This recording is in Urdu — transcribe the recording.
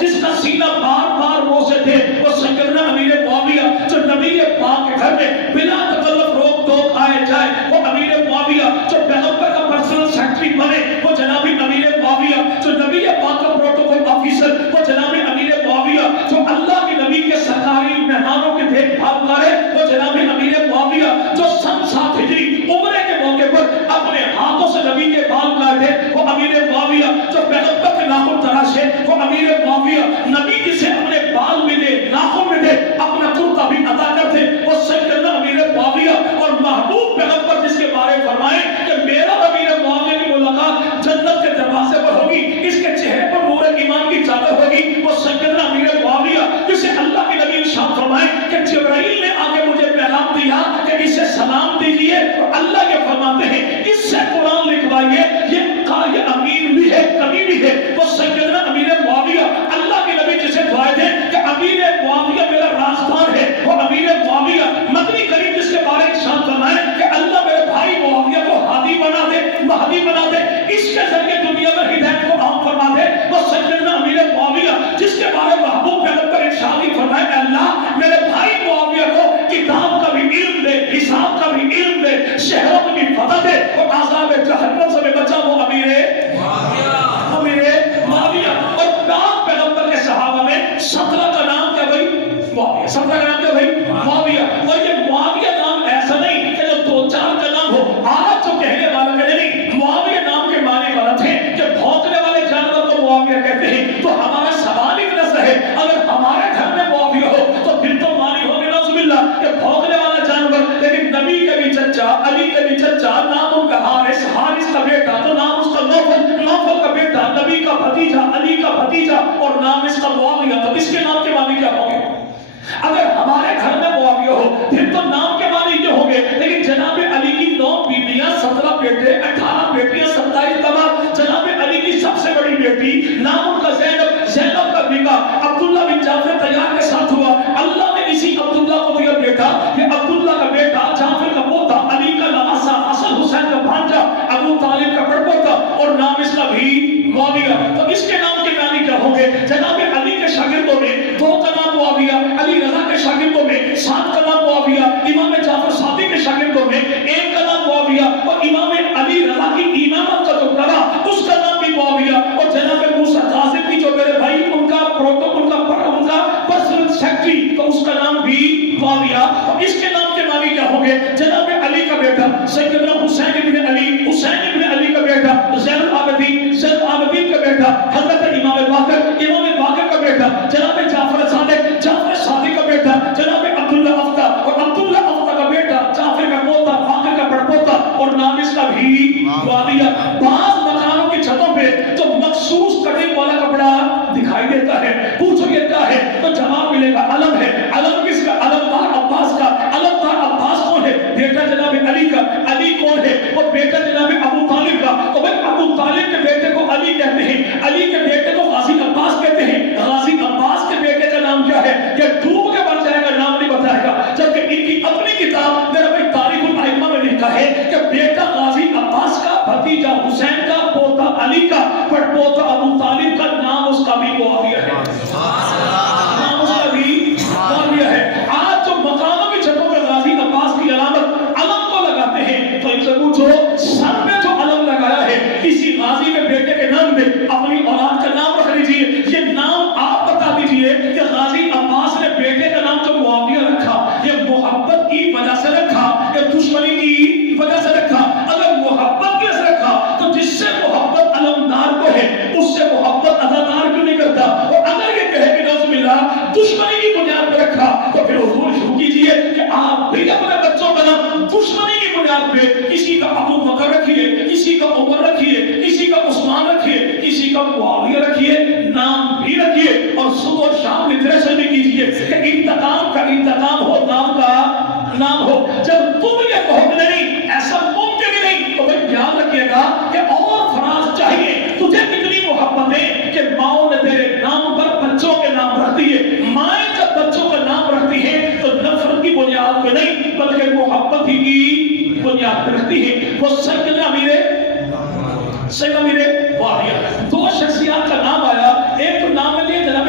جس کا سینہ بار بار روزے تھے، وہ سیدنا امیر معاویہ جو نبی پاک کے گھر میں بلا تکلف روک ٹوک آئے جائے، وہ امیر معاویہ جو پیغمبر کا پرسنل سیکرٹری بنے، وہ جناب امیر معاویہ جو نبی پاک کا پروٹوکول آفیسر، وہ جناب امیر معاویہ جو اللہ کے نبی کے سرکاری مہمانوں کی دیکھ بھال کرے، وہ جناب امیر معاویہ جو سن 7 ہجری عمرے کے موقع پر اپنے ہاتھوں سے نبی کے بال کاٹے، وہ امیر معاویہ جو پیغمبر کے ناخن تراشے، وہ امیر معاویہ نبی جسے اپنے بال میں دے، ناخن میں دے، اپنا کرتا بھی عطا کرتے، وہ سیدنا امیر معاویہ اور محبوب پیغمبر جس کے بارے فرمائے کہ میرا امیر معاویہ کی ملاقات جنت کے دروازے پر ہوگی، اس کے چہرے پر نور ایمان کی چادر ہوگی، وہ سیدنا امیر معاویہ جسے اللہ کے نبی ارشاد فرمائے کہ جبرائیل نے آگے مجھے پیغام دیا کہ اسے سلام دیجیے، اور اللہ کے فرماتے ہیں اس سے قرآن لکھوائیے، یہ امیر بھی ہے کبھی بھی ہے، وہ سیدنا امیر معاویہ اللہ کے نبی جسے دعائے تھے کہ امیر معاویہ میرا رازدار ہے، وہ امیر معاویہ مدنی کریم جس کے بارے ارشاد فرمائے کہ اللہ میرے بھائی معاویہ کو ہادی بنا دے، مہدی بنا دے، اس کے ذریعے دنیا میں ہدایت کو عام فرما دے، وہ سیدنا امیر معاویہ جس کے بارے محبوب پیغمبر ارشاد فرمائے کہ اللہ میرے بھائی معاویہ کو کتاب کا بھی علم دے، حساب کا بھی علم دے، شہروں کی بھی فتح دے، اور عذاب جہنم سے بچا، وہ امیر معاویہ۔ اور پاک پیغمبر کے صحابہ میں 17 کا نام کیا بھائی؟ معاویہ۔ 17 کا نام کیا بھائی؟ معاویہ۔ اور یہ معاویہ نام ایسا نہیں کہ جو 2-4 کا نام ہو، آج جو کہنے والا کہنے نہیں، معاویہ نام کے معنی غلط ہے کہ بھونکنے والے جانور کو معاویہ کہتے ہیں، تو ہمارا سوال ایک نظر ہے اگر ہمارے گھر میں معاویہ ہو تو پھر تو معنی ہوگی نعوذ باللہ کہ بھونکنے والا جانور، لیکن نبی کے بھی چچا، علی کے بھی چچا، نام ان کا حارث، حارث کا بیٹا تو نام اس کا نوفل، نوفل کا بیٹا، نبی کا بھتیجا، علی کا بھتیجا، اور نام اس کا معاویہ، تو اس کے نام کے معنی کیا ہوں گے؟ اگر ہمارے گھر میں معاویہ ہو پھر تو نام کے معنی یہ ہوں گے، لیکن جناب علی کی 9 بیویاں، 17 بیٹے، 18 بیٹیاں، 27 داماد، جناب علی کی سب سے بڑی بیٹی نام ان کا زینب، زینب کا نکاح عبداللہ بن جعفر طیار کے ساتھ ہوا، اللہ نے اسی عبداللہ کو دیا بیٹا، یہ عبداللہ کا بیٹا، جعفر کا پوتا، علی کا نواسا، حسن حسین کا بھانجا، ابو طالب کا بڑپوتا، اور نام اس کا بھی معاویہ، تو اس کے نام کے معنی کیا ہوں گے؟ جناب علی کے شاگردوں میں 2 کا نام معاویہ، علی رضا کے شاگردوں میں 7 کا نام معاویہ، امام جعفر صادق کے شاگردوں میں 1 کا نام معاویہ، اور امام علی رضا کی امامت کا جو کرا اس کا نام بھی معاویہ، اور جناب موسیٰ کاظم کی جو میرے بھائی ان کا پروٹوکول کا پرسنل سیکرٹری، تو اس کا نام بھی معاویہ، اور اس کے نام کے معنی کیا ہوں گے؟ جناب علی کا بیٹا سیدنا حسین ابن علی، حسین ابن علی کا بیٹا زین العابدین، زین العابدین کا بیٹا حضرت امام باقر، امام باقر کا بیٹا جناب جعفر صادق، جعفر صادق کا بیٹا جناب عبداللہ افتا، اور عبداللہ افتا کا بیٹا جعفر کا پوتا، باقر کا بڑپوتا، اور نام اس کا بھی معاویہ۔ بعض مکانوں کی چھتوں پہ جو مخصوص کٹنگ والا کپڑا دکھائی دیتا ہے، پوچھو یہ کیا ہے تو جواب ملے گا علم ہے۔ علم کس کا؟ علمدار عباس کا۔ علمدار عباس کون ہے؟ بیٹا جناب علی کا۔ علی کون ہے؟ وہ بیٹا جناب ابو طالب کا۔ تو بھائی ابو طالب کے بیٹے کو علی کہتے ہیں، علی کے بیٹے کو غازی عباس کہتے ہیں، غازی عباس کے بیٹے کا نام کیا ہے؟ یہ ڈوب کے مر جائے گا، نام نہیں بتائے گا، جبکہ ان کی اپنی کتاب میرا بھائی تاریخ الائمہ میں لکھا ہے کہ بیٹا غازی عباس کا، بھتیجا حسین کا، پوتا علی کا، پڑپوتا ابو طالب کا، نام اس کا بھی معاویہ ہے، نام اس کا بھی معاویہ ہے۔ آج جو مکانوں کی چھتوں پہ غازی عباس کی علامت علم کو لگاتے ہیں، تو ان سے پوچھو سر میں جو علم لگایا ہے کسی غازی کے بیٹے کے نام پہ اپنی اولاد کا نام رکھ لیجیے، یہ نام آپ بتا دیجیے کہ غازی عباس نے بیٹے کا نام جو معاویہ رکھا یہ محبت کی وجہ سے رکھا یا دشمنی کی وجہ سے رکھا؟ اگر محبت کی وجہ سے رکھا تو جس سے محبت علمدار کو ہے اس سے محبت عزادار کیوں نہیں کرتا؟ اور اگر یہ کہے کہ نعوذ باللہ دشمنی کی بنیاد پہ رکھا تو پھر حضور شروع کیجئے کہ آپ بھی اپنے بچوں کا نام دشمنی کی بنیاد پہ کسی کا ابو بکر رکھیے، کسی کا عمر رکھیے، کسی کا عثمان رکھیے، کسی کا معاویہ رکھیے، نام بھی رکھیے، اور صبح اور شام لٹریچر بھی کیجئے کہ انتقام کا انتقام ہو، نام کا نام ہو۔ جب تم یہ کہو کہ نہیں ایسا ممکن ہی نہیں، تو بھائی یاد رکھیے گا کہ اور فراز چاہیے تجھے کتنی محبت ہے کہ ماؤں نے تیرے نام پر بچوں کے نام رکھ دیے۔ مائیں جب بچوں کا نام رکھتی ہیں تو نفرت کی بنیاد پہ نہیں بلکہ محبت ہی کی بنیاد پہ رکھتی ہے۔ وہ سیدنا امیر معاویہ، 2 شخصیات کا نام آیا، ایک تو نام لیا جناب